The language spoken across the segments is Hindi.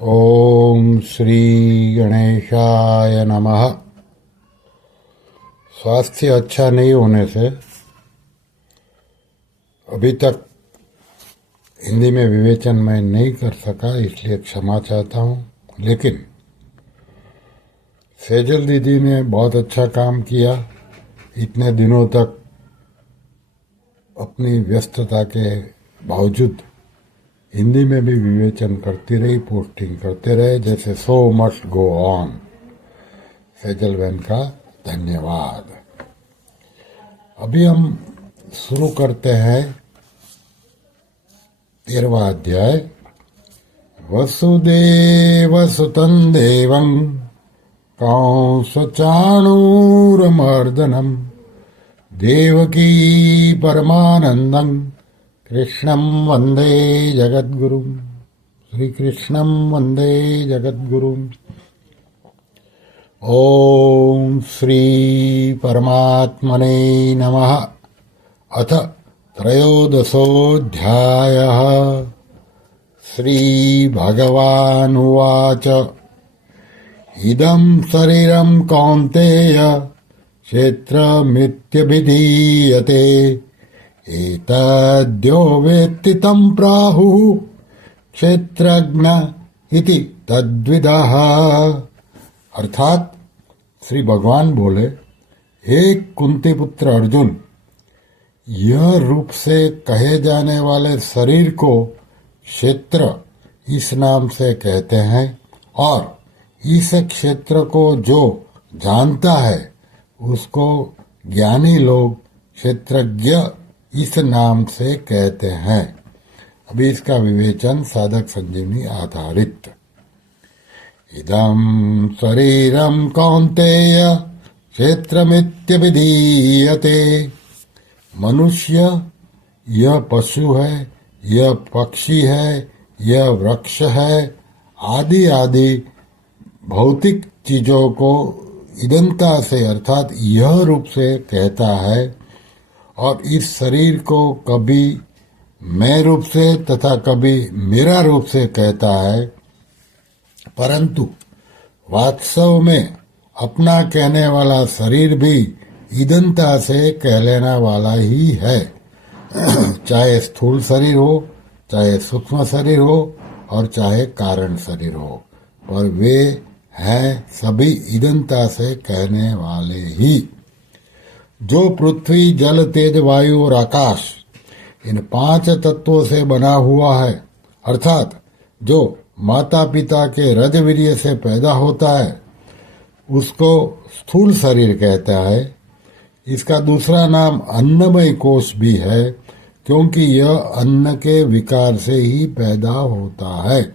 ओम श्री गणेशाय नमः। स्वास्थ्य अच्छा नहीं होने से अभी तक हिंदी में विवेचन मैं नहीं कर सका, इसलिए क्षमा चाहता हूँ। लेकिन सेजल दीदी ने बहुत अच्छा काम किया। इतने दिनों तक अपनी व्यस्तता के बावजूद हिंदी में भी विवेचन करती रही, पोस्टिंग करते रहे, जैसे सो मस्ट गो ऑन। सेजल बहन का धन्यवाद। अभी हम शुरू करते हैं 13वां अध्याय। वसुदेव सुतं देवं कंस चाणूरमर्दनम देवकी परमानंदं कृष्णं वंदे जगद्गुरुं। श्री कृष्णं वंदे जगद्गुरुं। ओम श्री परमात्मने नमः। अथ त्रयोदशोऽध्यायः। श्री भगवानुवाच इदं शरीरं कौन्तेय क्षेत्रमित्यभिधीयते एतद्यो वेत्ति तं प्राहुः क्षेत्रज्ञ इति तद्विदः। अर्थात श्री भगवान बोले, हे कुंती पुत्र अर्जुन, यह रूप से कहे जाने वाले शरीर को क्षेत्र इस नाम से कहते हैं, और इस क्षेत्र को जो जानता है उसको ज्ञानी लोग क्षेत्रज्ञ इस नाम से कहते हैं। अभी इसका विवेचन साधक संजीवनी आधारित। इदं शरीरं कौन्तेय क्षेत्रमित्यभिधीयते। मनुष्य यह पशु है, यह पक्षी है, यह वृक्ष है, आदि आदि भौतिक चीजों को इदंता से अर्थात यह रूप से कहता है, और इस शरीर को कभी मैं रूप से तथा कभी मेरा रूप से कहता है, परंतु वास्तव में अपना कहने वाला शरीर भी इदंता से कह लेना वाला ही है। चाहे स्थूल शरीर हो, चाहे सूक्ष्म शरीर हो, और चाहे कारण शरीर हो, पर वे हैं सभी इदंता से कहने वाले ही। जो पृथ्वी, जल, तेज, वायु और आकाश इन 5 तत्वों से बना हुआ है, अर्थात जो माता पिता के रजवीर्य से पैदा होता है, उसको स्थूल शरीर कहता है। इसका दूसरा नाम अन्नमय कोश भी है, क्योंकि यह अन्न के विकार से ही पैदा होता है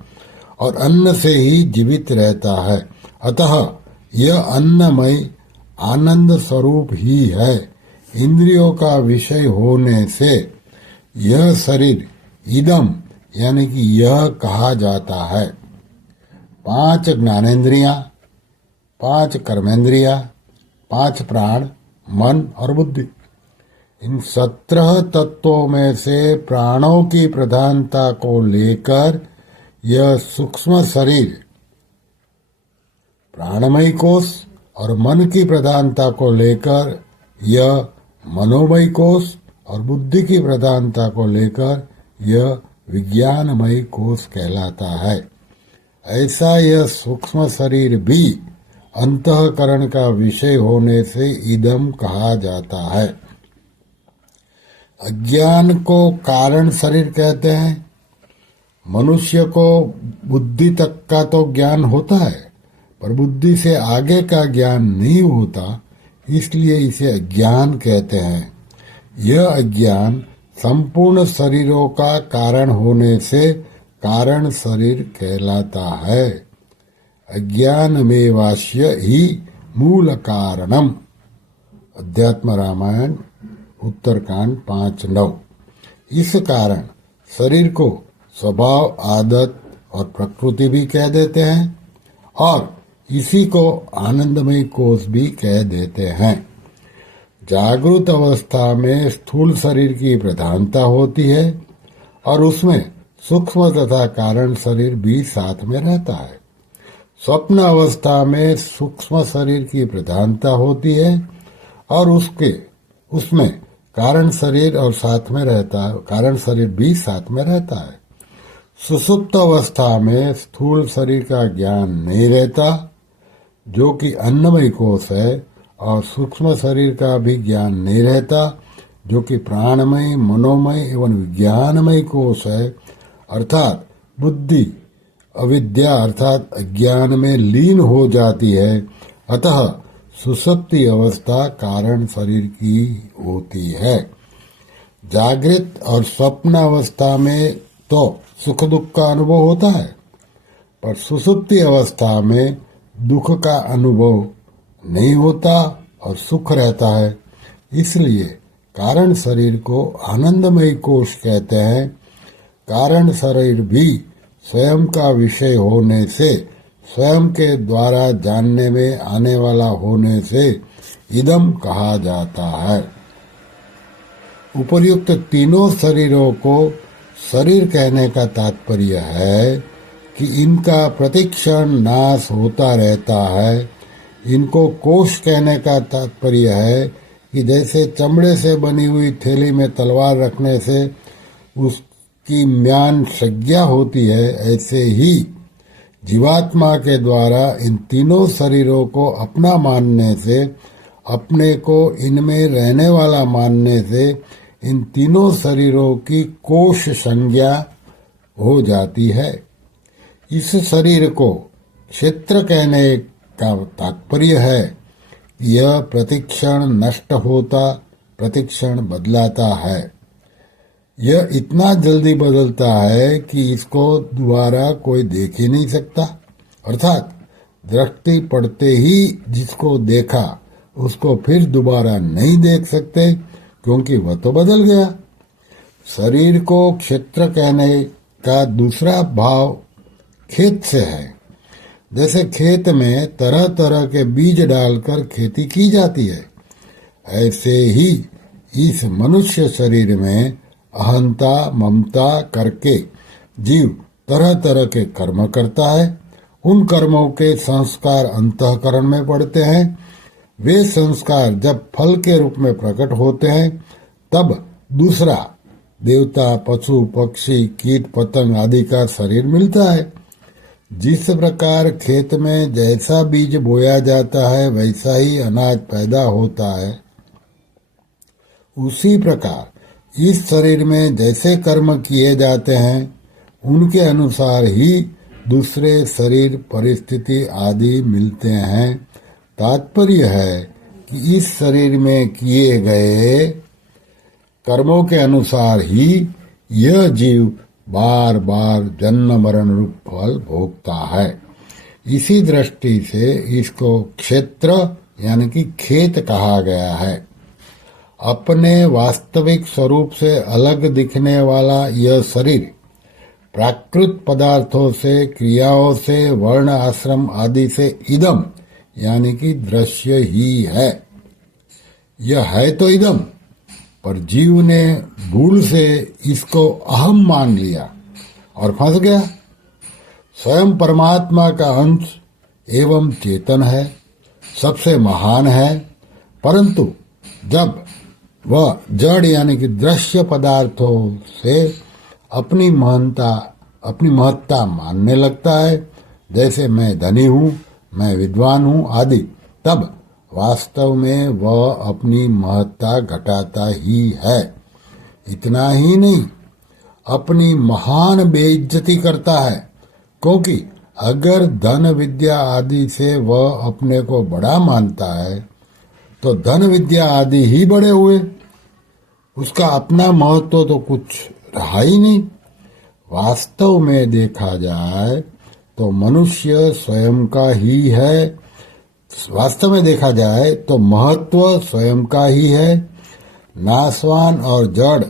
और अन्न से ही जीवित रहता है। अतः यह अन्नमय आनंद स्वरूप ही है। इंद्रियों का विषय होने से यह शरीर इदम यानी कि यह कहा जाता है। 5 ज्ञानेन्द्रियां, 5 कर्मेंद्रियां, 5 प्राण, मन और बुद्धि, इन 17 तत्वों में से प्राणों की प्रधानता को लेकर यह सूक्ष्म शरीर प्राणमय कोश और मन की प्रधानता को लेकर यह मनोमय कोश और बुद्धि की प्रधानता को लेकर यह विज्ञानमय कोश कहलाता है। ऐसा यह सूक्ष्म शरीर भी अंतःकरण का विषय होने से इदम कहा जाता है। अज्ञान को कारण शरीर कहते हैं। मनुष्य को बुद्धि तक का तो ज्ञान होता है, पर बुद्धि से आगे का ज्ञान नहीं होता, इसलिए इसे अज्ञान कहते हैं। यह अज्ञान संपूर्ण शरीरों का कारण होने से कारण शरीर कहलाता है। अज्ञानमेवास्य ही मूल कारणम। अध्यात्म रामायण उत्तरकांड 5:9। इस कारण शरीर को स्वभाव, आदत और प्रकृति भी कह देते हैं, और इसी को आनंदमय कोश भी कह देते हैं। जागृत अवस्था में स्थूल शरीर की प्रधानता होती है और उसमें सूक्ष्म तथा कारण शरीर भी साथ में रहता है। स्वप्न अवस्था में सूक्ष्म शरीर की प्रधानता होती है और उसमें कारण शरीर और साथ में रहता है, कारण शरीर भी साथ में रहता है। सुषुप्त अवस्था में स्थूल शरीर का ज्ञान नहीं रहता, जो कि अन्नमय कोश है, और सूक्ष्म शरीर का भी ज्ञान नहीं रहता, जो कि प्राणमय, मनोमय एवं विज्ञानमय कोश है, अर्थात बुद्धि अविद्या अर्थात अज्ञान में लीन हो जाती है। अतः सुषुप्ति अवस्था कारण शरीर की होती है। जागृत और स्वप्न अवस्था में तो सुख दुख का अनुभव होता है, पर सुषुप्ति अवस्था में दुख का अनुभव नहीं होता और सुख रहता है। इसलिए कारण शरीर को आनंदमय कोश कहते हैं। कारण शरीर भी स्वयं का विषय होने से, स्वयं के द्वारा जानने में आने वाला होने से इदम कहा जाता है। उपर्युक्त तीनों शरीरों को शरीर कहने का तात्पर्य है कि इनका प्रतिक्षण नाश होता रहता है। इनको कोश कहने का तात्पर्य है कि जैसे चमड़े से बनी हुई थैली में तलवार रखने से उसकी म्यान संज्ञा होती है, ऐसे ही जीवात्मा के द्वारा इन तीनों शरीरों को अपना मानने से, अपने को इनमें रहने वाला मानने से इन तीनों शरीरों की कोश संज्ञा हो जाती है। इस शरीर को क्षेत्र कहने का तात्पर्य है कि यह प्रतिक्षण नष्ट होता, प्रतिक्षण बदलाता है। यह इतना जल्दी बदलता है कि इसको दोबारा कोई देख ही नहीं सकता, अर्थात दृष्टि पड़ते ही जिसको देखा उसको फिर दोबारा नहीं देख सकते, क्योंकि वह तो बदल गया। शरीर को क्षेत्र कहने का दूसरा भाव खेत से है। जैसे खेत में तरह तरह के बीज डालकर खेती की जाती है, ऐसे ही इस मनुष्य शरीर में अहंता ममता करके जीव तरह तरह के कर्म करता है। उन कर्मों के संस्कार अंतःकरण में पड़ते हैं। वे संस्कार जब फल के रूप में प्रकट होते हैं, तब दूसरा देवता, पशु, पक्षी, कीट पतंग आदि का शरीर मिलता है। जिस प्रकार खेत में जैसा बीज बोया जाता है वैसा ही अनाज पैदा होता है, उसी प्रकार इस शरीर में जैसे कर्म किए जाते हैं उनके अनुसार ही दूसरे शरीर, परिस्थिति आदि मिलते हैं। तात्पर्य है कि इस शरीर में किए गए कर्मों के अनुसार ही यह जीव बार बार जन्म मरण रूप फल भोगता है। इसी दृष्टि से इसको क्षेत्र यानी कि खेत कहा गया है। अपने वास्तविक स्वरूप से अलग दिखने वाला यह शरीर प्राकृत पदार्थों से, क्रियाओं से, वर्ण आश्रम आदि से इदम यानी कि दृश्य ही है। यह है तो इदम, पर जीव ने भूल से इसको अहम मान लिया और फंस गया। स्वयं परमात्मा का अंश एवं चेतन है, सबसे महान है, परंतु जब वह जड़ यानी कि दृश्य पदार्थों से अपनी महत्ता मानने लगता है, जैसे मैं धनी हूँ, मैं विद्वान हूँ आदि, तब वास्तव में वह अपनी महत्ता घटाता ही है। इतना ही नहीं, अपनी महान बेइज्जती करता है, क्योंकि अगर धन विद्या आदि से वह अपने को बड़ा मानता है तो धन विद्या आदि ही बड़े हुए, उसका अपना महत्व तो कुछ रहा ही नहीं। वास्तव में देखा जाए तो मनुष्य स्वयं का ही है, वास्तव में देखा जाए तो महत्व स्वयं का ही है, नाशवान और जड़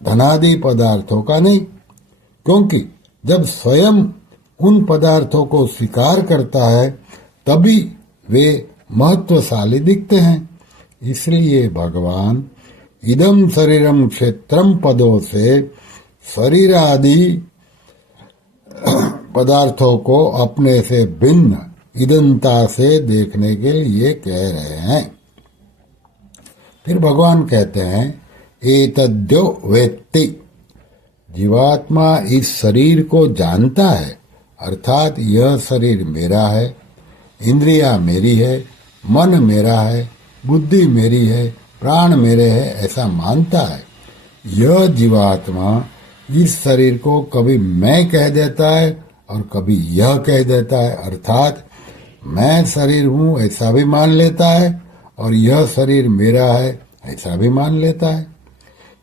धनादि पदार्थों का नहीं, क्योंकि जब स्वयं उन पदार्थों को स्वीकार करता है तभी वे महत्वशाली दिखते हैं। इसलिए भगवान इदम शरीरम क्षेत्रम पदों से शरीर आदि पदार्थों को अपने से भिन्न इदंता से देखने के लिए कह रहे हैं। फिर भगवान कहते हैं एतद्यो वेत्ति, जीवात्मा इस शरीर को जानता है, अर्थात यह शरीर मेरा है, इंद्रियां मेरी है, मन मेरा है, बुद्धि मेरी है, प्राण मेरे है, ऐसा मानता है। यह जीवात्मा इस शरीर को कभी मैं कह देता है और कभी यह कह देता है, अर्थात मैं शरीर हूं ऐसा भी मान लेता है और यह शरीर मेरा है ऐसा भी मान लेता है।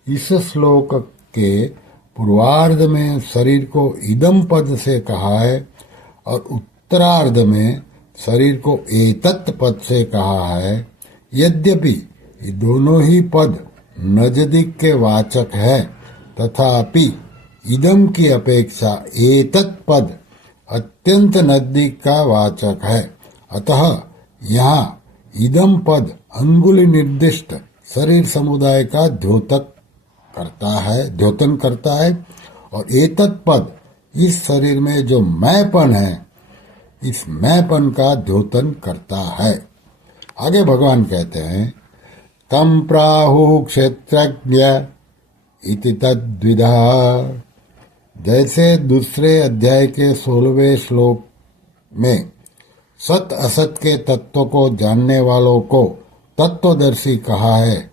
इस श्लोक के पूर्वार्ध में शरीर को इदम पद से कहा है और उत्तरार्ध में शरीर को एतत् पद से कहा है। यद्यपि ये दोनों ही पद नजदीक के वाचक है, तथापि इदम की अपेक्षा एतत् पद अत्यंत नजदीक का वाचक है। अतः यहाँ इदम पद अंगुली निर्दिष्ट शरीर समुदाय का द्योतन करता है और एतत् पद इस शरीर में जो मैंपन है, इस मैंपन का द्योतन करता है। आगे भगवान कहते हैं तम प्राहु क्षेत्रज्ञ इति तद्विधा, जैसे दूसरे अध्याय के 16वें श्लोक में सत असत के तत्व को जानने वालों को तत्वदर्शी कहा है,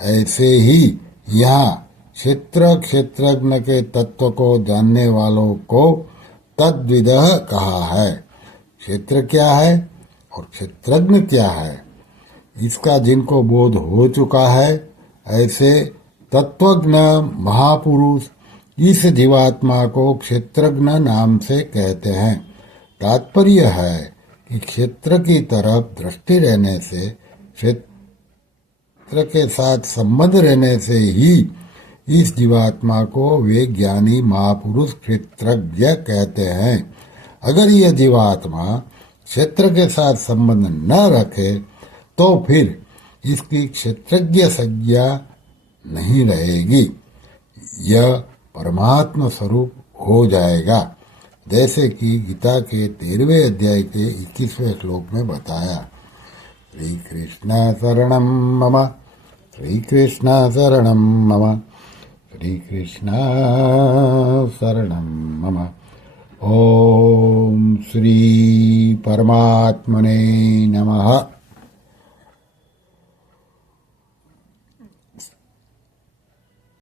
ऐसे ही यहाँ क्षेत्र क्षेत्रज्ञ के तत्व को जानने वालों को तद्विदः कहा है। क्षेत्र क्या है और क्षेत्रज्ञ क्या है, इसका जिनको बोध हो चुका है, ऐसे तत्वज्ञ महापुरुष इस जीवात्मा को क्षेत्रज्ञ नाम से कहते हैं। तात्पर्य है कि क्षेत्र की तरफ दृष्टि रहने से, क्षेत्र के साथ संबंध रहने से ही इस जीवात्मा को वे ज्ञानी महापुरुष क्षेत्रज्ञ कहते हैं। अगर यह जीवात्मा क्षेत्र के साथ संबंध न रखे तो फिर इसकी क्षेत्रज्ञ संज्ञा नहीं रहेगी, यह परमात्मा स्वरूप हो जाएगा, जैसे कि गीता के 13वें अध्याय के 21वें श्लोक में बताया। श्री कृष्ण शरणम मम, श्री कृष्ण शरणम मम, श्री कृष्ण शरणम मम। ओम श्री परमात्मने नमः।